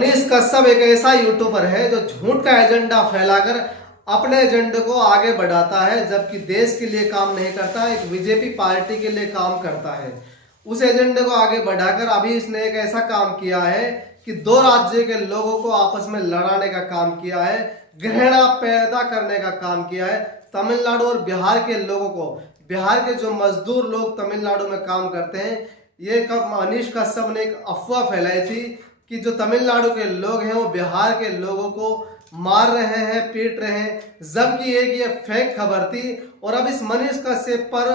मनीष कश्यप एक ऐसा यूट्यूबर है जो झूठ का एजेंडा फैलाकर अपने एजेंडे को आगे बढ़ाता है, जबकि देश के लिए काम नहीं करता, एक बीजेपी पार्टी के लिए काम करता है। उस एजेंडे को आगे बढ़ाकर अभी इसने एक ऐसा काम किया है कि दो राज्य के लोगों को आपस में लड़ाने का काम किया है, घृणा पैदा करने का काम किया है। तमिलनाडु और बिहार के लोगों को, बिहार के जो मजदूर लोग तमिलनाडु में काम करते हैं, ये कब मनीष कश्यप ने एक अफवाह फैलाई थी कि जो तमिलनाडु के लोग हैं वो बिहार के लोगों को मार रहे हैं, पीट रहे हैं, जबकि ये फेक खबर थी। और अब इस मनीष कश्यप पर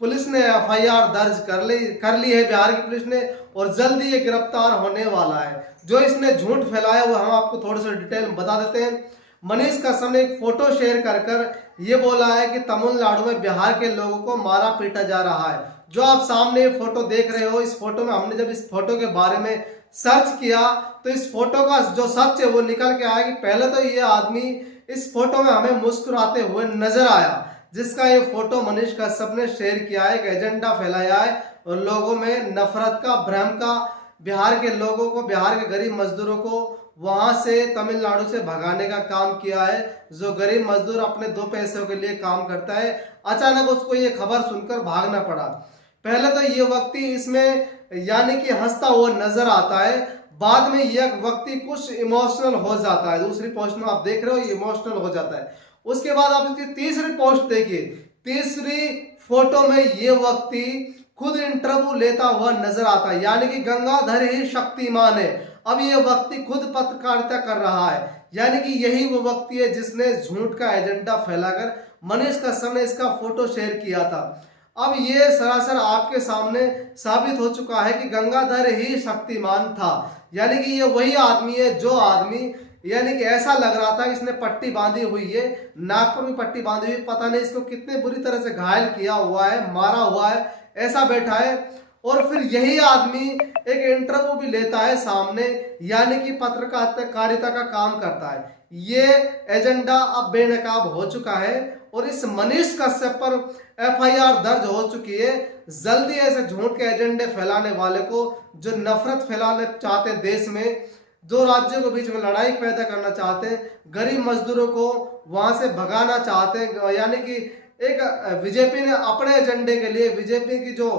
पुलिस ने एफआईआर दर्ज कर ली है, बिहार की पुलिस ने, और जल्दी ये गिरफ्तार होने वाला है। जो इसने झूठ फैलाया वो हम आपको थोड़ा सा डिटेल में बता देते हैं। मनीष कश्यप ने एक फोटो शेयर कर ये बोला है कि तमिलनाडु में बिहार के लोगों को मारा पीटा जा रहा है। जो आप सामने ये फोटो देख रहे हो, इस फोटो में हमने जब इस फोटो के बारे में सर्च किया तो इस फोटो का जो सच है वो निकल के आया कि पहले तो ये आदमी इस फोटो में हमें मुस्कुराते हुए नजर आया, जिसका ये फोटो मनीष कश्यप ने शेयर किया है, एक एजेंडा फैलाया है और लोगों में नफरत का, भ्रम का, बिहार के लोगों को, बिहार के गरीब मजदूरों को वहां से तमिलनाडु से भगाने का काम किया है। जो गरीब मजदूर अपने दो पैसों के लिए काम करता है, अचानक उसको ये खबर सुनकर भागना पड़ा। पहले तो ये व्यक्ति इसमें यानी कि हंसता हुआ नजर आता है, बाद में यह व्यक्ति कुछ इमोशनल हो जाता है। दूसरी पोस्ट में आप देख रहे हो इमोशनल हो जाता है। उसके बाद आप इसकी तीसरी पोस्ट देखिए, तीसरी फोटो में ये व्यक्ति खुद इंटरव्यू लेता हुआ नजर आता है, यानी कि गंगाधर ही शक्तिमान है। अब ये व्यक्ति खुद पत्रकारिता कर रहा है, यानी कि यही वो व्यक्ति है जिसने झूठ का एजेंडा फैलाकर मनीष कश्यप ने इसका फोटो शेयर किया था। अब ये सरासर आपके सामने साबित हो चुका है कि गंगाधर ही शक्तिमान था, यानी कि ये वही आदमी है जो आदमी, यानी कि ऐसा लग रहा था इसने पट्टी बांधी हुई है, नाक पर भी पट्टी बांधी हुई, पता नहीं इसको कितने बुरी तरह से घायल किया हुआ है, मारा हुआ है, ऐसा बैठा है। और फिर यही आदमी एक इंटरव्यू भी लेता है सामने, यानी कि पत्रकारिता का काम करता है। ये एजेंडा अब बेनकाब हो चुका है और इस मनीष कश्यप पर एफआईआर दर्ज हो चुकी है। जल्दी ऐसे झूठ के एजेंडे फैलाने वाले को, जो नफरत फैलाने चाहते हैं देश में, दो राज्यों के बीच में लड़ाई पैदा करना चाहते हैं, गरीब मजदूरों को वहां से भगाना चाहते हैं, यानी कि एक बीजेपी ने अपने एजेंडे के लिए, बीजेपी की जो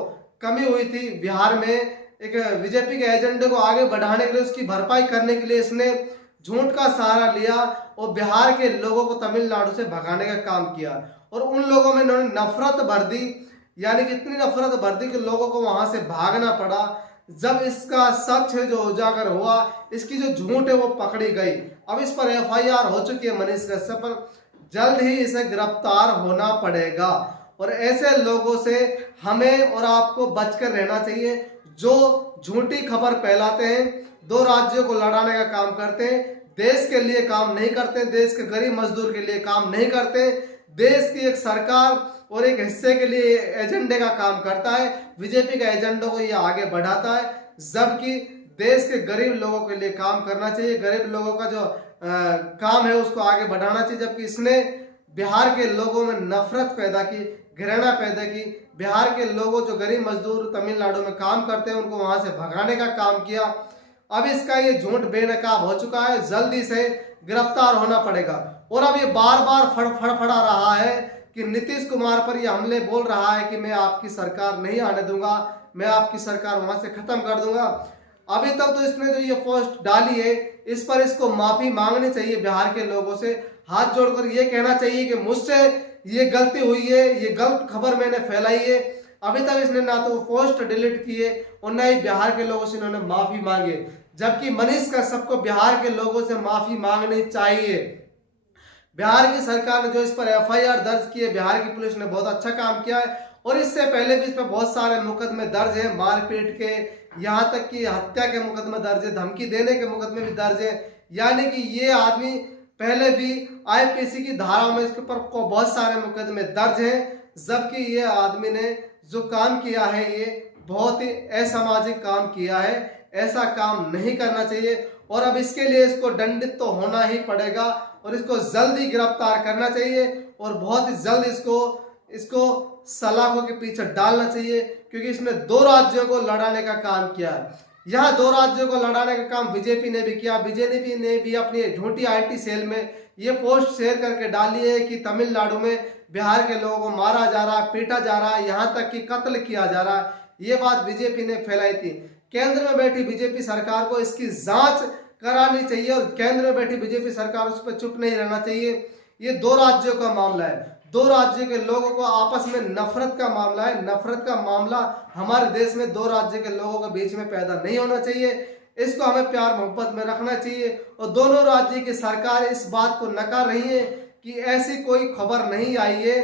कमी हुई थी बिहार में, एक बीजेपी के एजेंडे को आगे बढ़ाने के लिए, उसकी भरपाई करने के लिए इसने झूठ का सहारा लिया और बिहार के लोगों को तमिलनाडु से भगाने का काम किया। और उन लोगों में इन्होंने नफरत भर दी, यानी कि इतनी नफरत भर दी कि लोगों को वहां से भागना पड़ा। जब इसका सच है जो उजागर हुआ, इसकी जो झूठ है वो पकड़ी गई। अब इस पर एफआईआर हो चुकी है मनीष कश्यप पर, जल्द ही इसे गिरफ्तार होना पड़ेगा। और ऐसे लोगों से हमें और आपको बचकर रहना चाहिए जो झूठी खबर फैलाते हैं, दो राज्यों को लड़ाने का काम करते हैं, देश के लिए काम नहीं करते, देश के गरीब मजदूर के लिए काम नहीं करते, देश की एक सरकार और एक हिस्से के लिए एजेंडे का काम करता है, बीजेपी का एजेंडा को ये आगे बढ़ाता है, जबकि देश के गरीब लोगों के लिए काम करना चाहिए, गरीब लोगों का जो काम है उसको आगे बढ़ाना चाहिए। जबकि इसने बिहार के लोगों में नफरत पैदा की, घृणा पैदा की, बिहार के लोगों जो गरीब मजदूर तमिलनाडु में काम करते हैं उनको वहां से भगाने का काम किया। अब इसका ये झूठ बेनकाब हो चुका है, जल्दी से गिरफ्तार होना पड़ेगा। और अब ये बार बार फड़फड़ा रहा है कि नीतीश कुमार पर ये हमले बोल रहा है कि मैं आपकी सरकार नहीं आने दूंगा, मैं आपकी सरकार वहां से खत्म कर दूंगा। अभी तक तो इसने जो ये पोस्ट डाली है इस पर इसको माफी मांगनी चाहिए, बिहार के लोगों से हाथ जोड़कर ये कहना चाहिए कि मुझसे ये गलती हुई है, ये गलत खबर मैंने फैलाई है। अभी तक इसने ना तो पोस्ट डिलीट किए और ना ही बिहार के लोगों से इन्होंने माफी मांगी, जबकि मनीष कश्यप को बिहार के लोगों से माफी मांगनी चाहिए। बिहार की सरकार ने जो इस पर एफआईआर दर्ज की है, बिहार की पुलिस ने बहुत अच्छा काम किया है। और इससे पहले भी इस पर बहुत सारे मुकदमे दर्ज हैं, मारपीट के, यहाँ तक कि हत्या के मुकदमे दर्ज है, धमकी देने के मुकदमे भी दर्ज है। यानी कि ये आदमी पहले भी आईपीसी की धाराओं में इसके ऊपर बहुत सारे मुकदमे दर्ज हैं, जबकि ये आदमी ने जो काम किया है ये बहुत ही असामाजिक काम किया है, ऐसा काम नहीं करना चाहिए। और अब इसके लिए इसको दंडित तो होना ही पड़ेगा और इसको जल्दी गिरफ्तार करना चाहिए और बहुत ही जल्द इसको सलाखों के पीछे डालना चाहिए, क्योंकि इसने दो राज्यों को लड़ाने का काम किया है। यहाँ दो राज्यों को लड़ाने का काम बीजेपी ने भी किया। बीजेपी ने भी अपनी झूठी आईटी सेल में ये पोस्ट शेयर करके डाली है कि तमिलनाडु में बिहार के लोगों को मारा जा रहा है, पीटा जा रहा है, यहाँ तक कि कत्ल किया जा रहा है। ये बात बीजेपी ने फैलाई थी। केंद्र में बैठी बीजेपी सरकार को इसकी जांच करानी चाहिए और केंद्र में बैठी बीजेपी सरकार उस पर चुप नहीं रहना चाहिए। ये दो राज्यों का मामला है, दो राज्यों के लोगों को आपस में नफरत का मामला है। नफरत का मामला हमारे देश में दो राज्य के लोगों के बीच में पैदा नहीं होना चाहिए। इसको हमें प्यार मोहब्बत में रखना चाहिए। और दोनों राज्य की सरकार इस बात को नकार रही है कि ऐसी कोई खबर नहीं आई है,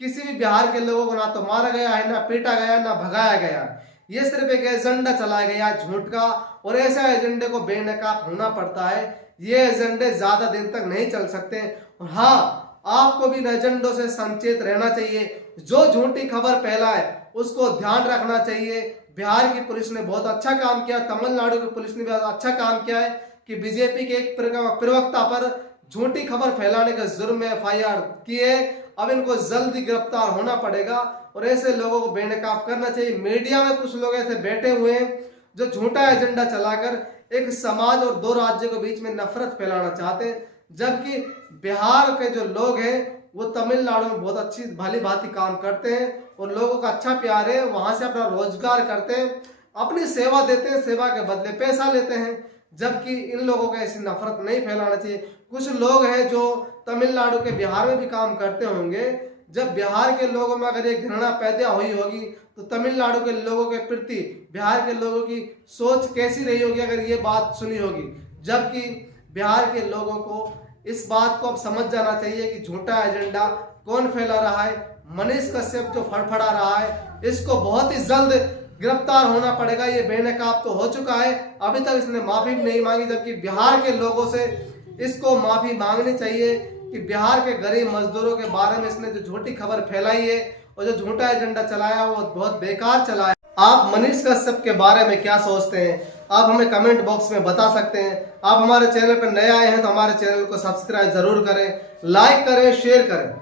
किसी भी बिहार के लोगों को ना तो मारा गया है, ना पीटा गया, ना भगाया गया। ये सिर्फ एक एजेंडा चलाया गया झूठ का, और ऐसे एजेंडे को बेनकाब होना पड़ता है। ये एजेंडे ज्यादा दिन तक नहीं चल सकते। और हाँ, आपको भी इन एजेंडों से संचेत रहना चाहिए। जो झूठी खबर फैलाए उसको ध्यान रखना चाहिए। बिहार की पुलिस ने बहुत अच्छा काम किया, तमिलनाडु की पुलिस ने भी अच्छा काम किया है कि बीजेपी के एक प्रवक्ता पर झूठी खबर फैलाने के जुर्म में FIR किए। अब इनको जल्दी गिरफ्तार होना पड़ेगा और ऐसे लोगों को बेनकाब करना चाहिए। मीडिया में कुछ लोग ऐसे बैठे हुए हैं जो झूठा एजेंडा चलाकर एक समाज और दो राज्यों के बीच में नफरत फैलाना चाहते हैं, जबकि बिहार के जो लोग हैं वो तमिलनाडु में बहुत अच्छी भली भांति काम करते हैं और लोगों का अच्छा प्यार है, वहां से अपना रोजगार करते हैं, अपनी सेवा देते हैं, सेवा के बदले पैसा लेते हैं। जबकि इन लोगों को ऐसी नफरत नहीं फैलाना चाहिए। कुछ लोग हैं जो तमिलनाडु के बिहार में भी काम करते होंगे। जब बिहार के लोगों में अगर एक घृणा पैदा हुई होगी तो तमिलनाडु के लोगों के प्रति बिहार के लोगों की सोच कैसी रही होगी अगर ये बात सुनी होगी। जबकि बिहार के लोगों को इस बात को अब समझ जाना चाहिए कि झूठा एजेंडा कौन फैला रहा है। मनीष कश्यप जो फड़फड़ा रहा है, इसको बहुत ही जल्द गिरफ्तार होना पड़ेगा। ये बेनकाब तो हो चुका है, अभी तक इसने माफी नहीं मांगी, जबकि बिहार के लोगों से इसको माफी मांगनी चाहिए कि बिहार के गरीब मजदूरों के बारे में इसने जो झूठी खबर फैलाई है और जो झूठा एजेंडा चलाया वो बहुत बेकार चलाया। आप मनीष कश्यप के बारे में क्या सोचते हैं? आप हमें कमेंट बॉक्स में बता सकते हैं। आप हमारे चैनल पर नए आए हैं तो हमारे चैनल को सब्सक्राइब जरूर करें, लाइक करें, शेयर करें।